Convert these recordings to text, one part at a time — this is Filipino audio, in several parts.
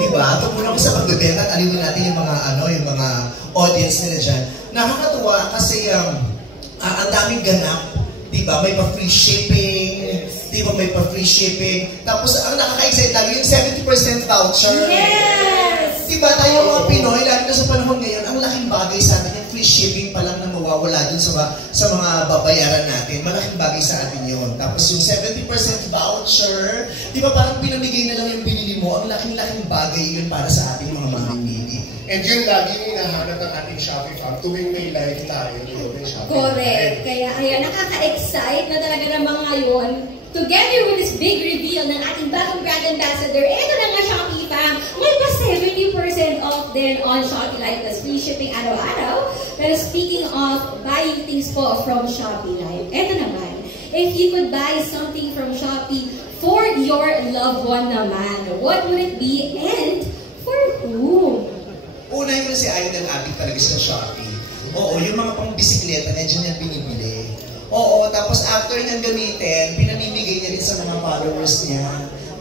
Diba? Tumulong ko sa pagbebenta at aliwin natin yung mga, yung mga audience nila dyan. Nakakatuwa kasi ang daming ganap. Diba? May pa-free shipping. Diba? May pa-free shipping. Tapos, ang nakaka-excite lagi yung 70% voucher. Yes! Diba? Tayo mga Pinoy, lalo na sa panahon ngayon, ang laking bagay sa atin yung free shipping pa lang na mawawala dun sa mga babayaran natin. Malaking bagay sa atin yun. Tapos yung 70% voucher, diba parang pinamigay na lang yung binili mo, ang laking-laking bagay yun para sa ating mga mamimili. And yun lagi yung hinahanap ng ating Shopee Fam tuwing may live tayo. Correct. Kaya ayan, nakaka-excite na talaga naman ngayon. Together with this big reveal ng ating bagong brand ambassador, ito na nga Shopee Fam, may pa 70% off din on Shopee Live plus free shipping araw-araw. Pero speaking of buying things po from Shopee Live, ito naman, if you could buy something from Shopee for your loved one naman, what would it be and for whom? Unahin mo na si Idol Abby talaga sa Shopee. Oo, yung mga pang-bisikleta na dyan niya binibili. Oo, tapos after niyang gamitin, pinamimigay niya rin sa mga followers niya.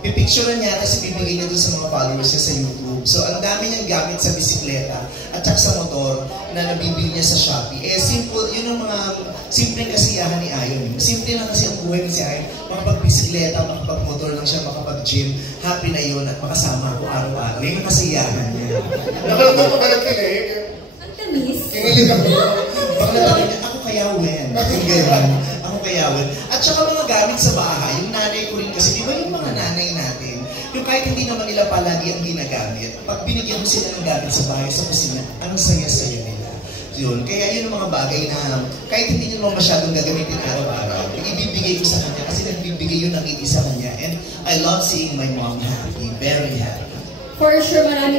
Pipicturean niya kasi bibigay niya doon sa mga followers niya sa YouTube. So, ang dami niyang gamit sa bisikleta at saka sa motor na nabibili niya sa Shopee. Eh, simple, yun ang mga simpleng kasiyahan ni Ayon. Simple lang kasi ang buhay ni si Ayon. Makapag-bisikleta, makapag-motor lang siya, makapag-gym. Happy na yun at makasama ako araw-araw. Yung kasiyahan niya. Nakalagay ko ba nagkilig? Ang tamis. Kinilig ako. Ako kaya win. Ako kaya win. At saka mga gamit sa bahay, yung nanay ko rin kasi, di ba yung mga nanay natin, yung kahit hindi naman nila palagi ang ginagamit, pag binigyan mo sila ng gamit sa bahay, sa kusina, ang saya-saya nila. Yun. Kaya yun ang mga bagay na kahit hindi nyo masyadong gagamitin araw-araw, ibibigay ko sa kanya kasi nagbibigay yun ng ngiti sa kanya. And I love seeing my mom happy, very happy. For sure, marami